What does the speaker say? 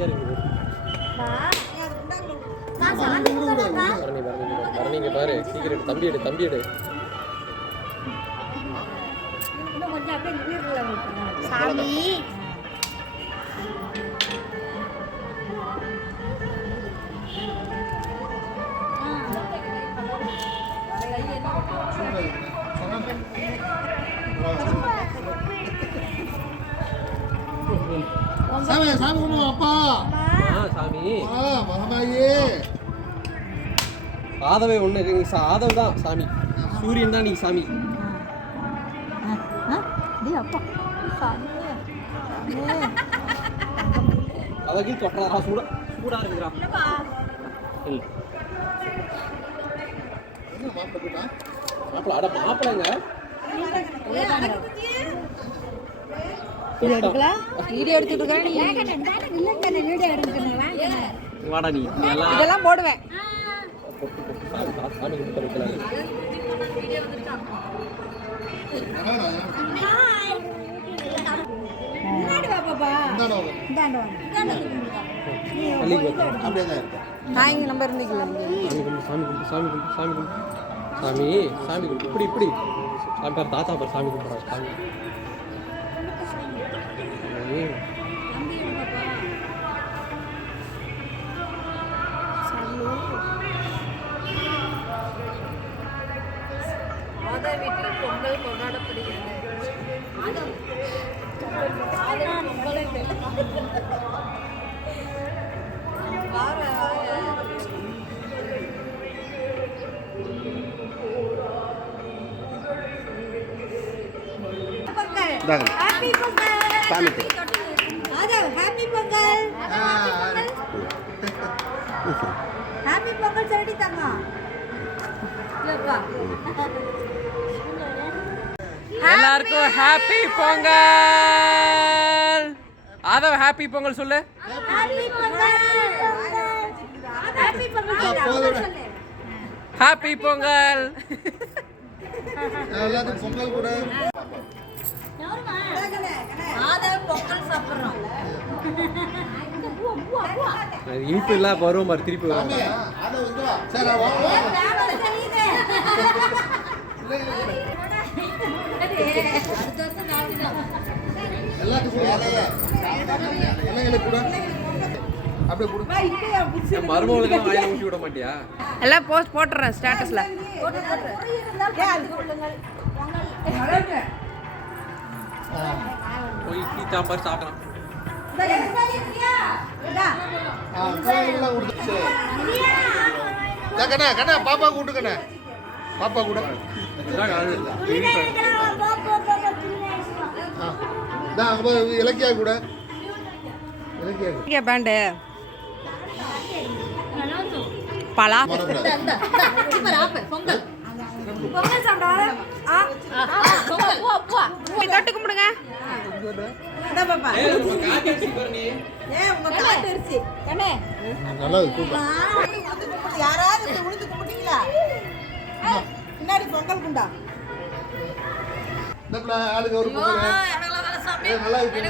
இங்கே இருக்கு பரணி பாரு சீக்கிரம் தம்பி எடு சாமி சாமி கும்பிடு அப்பா. சாமி மகமாயி ஆதவே ஒண்ணு ஆதவ் தான் சாமி, சூரியன் தான் நீ சாமி. அதற்கு தொட்டா சூடா இருக்குறா. இல்ல மாப்பிள மாப்பிளங்க வீடியோ எடுத்துட்டு வாடா நீ இதெல்லாம் போடுவேன். சாமி கும்பிட்டு வைக்கலாம். சாமி இப்படி சாமி பேர் தாத்தா பேர் சாமி கும்பிட்றாரு. சாமி வீட்டில் பொங்கல் கொண்டாடப்படுகிறது. Happy Pongal. Happy Pongal. Happy Pongal சொல்லி தாங்க. எல்லாருக்கும் ஹாப்பி பொங்கல். ஆதவ் ஹாப்பி பொங்கல் சொல்லு. Happy Pongal. Happy Pongal. Happy Pongal. எல்லாத்துக்கும் பொங்கல் கூட. ஆதவ் பொங்கல் சாப்பிடுறோம். இனிப்பு இல்ல வரும் மாதிரி திருப்பி வரும். மருமகளுக்கு வாயில ஊட்டி விட மாட்டியா? எல்லாம் போஸ்ட் போட்டுறேன் ஸ்டேட்டஸ்ல. போய் இட்லி சாம்பார் சாப்பிடலாம். பாப்பா கூட்டு கண்ணா, பாப்பா கூட இலக்கியா கூட இலக்கியா பேண்டு பலா தொட்டு கும்பிடுங்க. யாராவது உளுந்து கும்பிட்டீங்களா? பின்னாடி பொங்கல் குண்டா ஆளுக்கு ஒரு நல்லா இருக்கு.